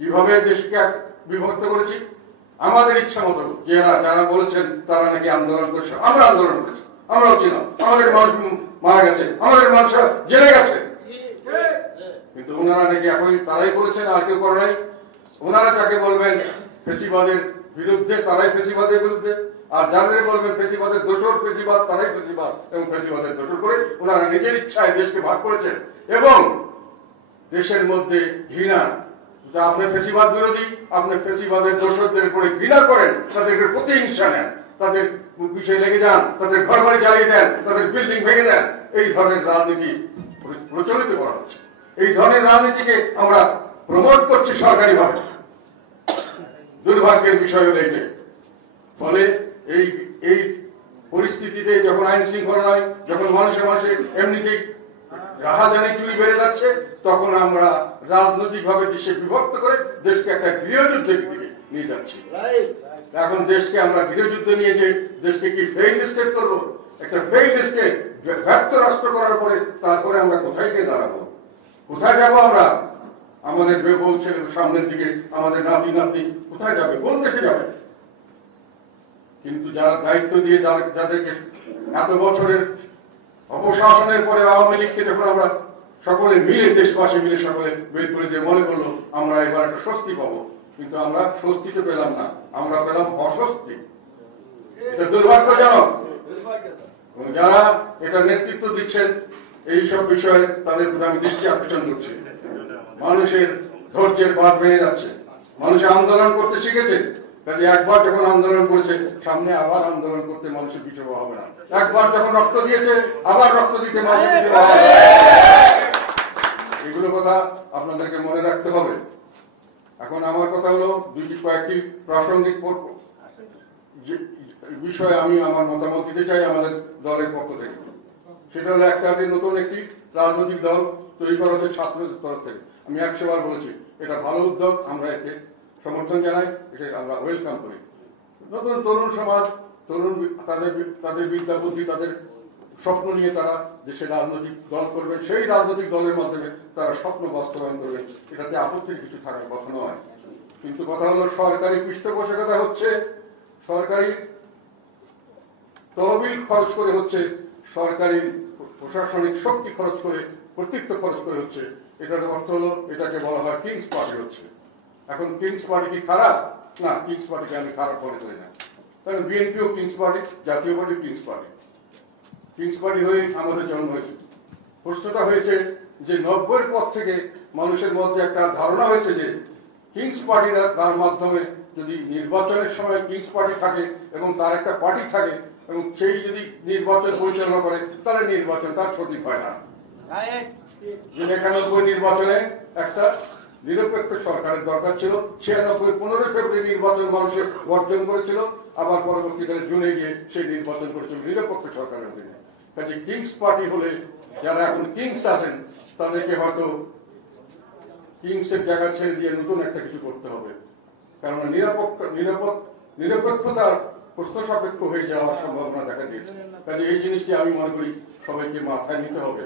কিভাবে দেশকে বিভক্ত করেছি আমাদের ইচ্ছা মতো। যারা বলেছেন তারা নাকি আন্দোলন করেছে, আমরা আন্দোলন করেছি, আমরাও ছিলাম, আমাদের মানুষ মারা গেছে, আমাদের মানুষ জেলে গেছে, কিন্তু ওনারা নাকি একই তারাই করেছেন, আর কেউ করে নাই। ওনারা যাকে বলবেন ফেসিবাদের বিরুদ্ধে তারাই ফেসিবাদের বিরুদ্ধে, আর যাদের বলবেন ফেসিবাদের দোষর ফেসিবাদ তারাই ফেসিবাদ এবং ফেসিবাদের দোষর করে ওনারা নিজের ইচ্ছায় দেশকে ভাগ করেছেন এবং দেশের মধ্যে ঘৃণা। আপনি ফেসিবাদ বিরোধী, আপনি ফেসিবাদের দোষরদের উপরে ঘৃণা করেন, তাদেরকে প্রতিহিংসা নেন, তাদের বিষয়ে লেগে যান, তাদের ঘর বাড়ি জ্বালিয়ে দেন, তাদের বিল্ডিং ভেঙে দেন। এই ধরনের রাজনীতি প্রচলিত করা হচ্ছে। এই ধরনের রাজনীতিকে আমরা প্রমোট করছি সরকারিভাবে। দুর্ভাগ্যের বিষয় হলো এটাই। ফলে এই পরিস্থিতিতে যখন আইন শৃঙ্খলা নয়, যখন মানুষে এমনিতেই রাহাজানি চুরি বেড়ে যাচ্ছে, তখন আমরা রাজনৈতিকভাবে দেশে বিভক্ত করে দেশকে একটা গৃহযুদ্ধের দিকে নিয়ে যাচ্ছি। এখন দেশকে আমরা গৃহযুদ্ধে নিয়ে যে দেশকে কি ফেইল্ড স্টেট করবো, একটা ফেইল্ড স্টেট ব্যর্থ রাষ্ট্র করার পরে তারপরে আমরা কোথায় গিয়ে দাঁড়াবো, কোথায় যাবো আমরা? আমাদের বউ ছেলে সামনের দিকে আমাদের নাতি নাতি কোথায় যাবে, কোন দেশে যাবে? কিন্তু যারা দায়িত্ব দিয়ে যাদেরকে এত বছরের অপশাসনের পরে আওয়ামী লীগকে যখন আমরা সকলে মিলে দেশবাসী মিলে সকলে বের করে দিয়ে মনে করলো আমরা এবার একটা স্বস্তি পাবো, কিন্তু আমরা স্বস্তি তো পেলাম না, আমরা পেলাম অস্বস্তি। এটা দুর্ভাগ্যজনক। এবং যারা এটা নেতৃত্ব দিচ্ছেন এইসব বিষয়ে তাদের প্রতি আমি দৃষ্টি আকর্ষণ করছি। মানুষের ধৈর্যের বাঁধ ভেঙে যাচ্ছে, মানুষ আন্দোলন করতে শিখেছে, কাজে একবার যখন আন্দোলন করেছে সামনে আবার আন্দোলন করতে মানুষের পিছু হবে না। একবার যখন রক্ত দিয়েছে আবার রক্ত দিতে মানুষের পিছু হবে। এগুলো কথা আপনাদেরকে মনে রাখতে হবে। এখন আমার কথা হলো কয়েকটি প্রাসঙ্গিক বিষয়ে আমি আমার মতামত দিতে চাই আমাদের দলের পক্ষ থেকে। সেটা হলো নতুন একটি রাজনৈতিক দল তৈরি করা হচ্ছে ছাত্রদের তরফ থেকে। আমি 100 বার বলেছি এটা ভালো উদ্যোগ, আমরা একে সমর্থন জানাই, এটা আমরা ওয়েলকাম করি। নতুন তরুণ সমাজ, তরুণ তাদের বিদ্যা বুদ্ধি, তাদের স্বপ্ন নিয়ে তারা দেশে রাজনৈতিক দল করবে, সেই রাজনৈতিক দলের মাধ্যমে তারা স্বপ্ন বাস্তবায়ন করবে, এটাতে আপত্তির কিছু থাকার কথা নয়। কিন্তু কথা হলো সরকারি পৃষ্ঠপোষকতা হচ্ছে, সরকারি তহবিল খরচ করে হচ্ছে, সরকারি প্রশাসনিক শক্তি খরচ করে, কর্তৃত্ব খরচ করে হচ্ছে। এটার অর্থ হলো এটাকে বলা হয় কিংস পার্টি হচ্ছে। এখন কিংস পার্টি কি খারাপ? না, কিংস পার্টিকে আমি খারাপ মনে করি না। কারণ বিএনপিও kings party, Jatiya party kings party. Kings party হয়ে আমাদের জন্ম হয়েছে। প্রশ্নটা হয়েছে যে 90-এর পর থেকে মানুষের মধ্যে একটা ধারণা হয়েছে যে কিংস পার্টিরা তার মাধ্যমে যদি নির্বাচনের সময় কিংস পার্টি থাকে এবং তার একটা পার্টি থাকে এবং সেই যদি নির্বাচন পরিচালনা করে তাহলে নির্বাচন তার সঠিক হয় না। 91 নির্বাচনে একটা নিরপেক্ষ সরকারের দরকার ছিল। 96 15 ফেব্রুয়ারি নির্বাচন মানুষের বর্জন করেছিল, আবার পরবর্তীকালে জুনে গিয়ে সেই নির্বাচন করেছিল নিরপেক্ষ সরকারের অধীনে। কাজে কিংস পার্টি হলে যারা এখন কিংস আছেন তাদেরকে হয়তো কিংসের জায়গা ছেড়ে দিয়ে নতুন একটা কিছু করতে হবে, কারণ নিরপেক্ষতার প্রশ্ন সাপেক্ষ হয়ে যাওয়ার সম্ভাবনা দেখা দিয়েছে। কাজে এই জিনিসটি আমি মনে করি সবাইকে মাথায় নিতে হবে।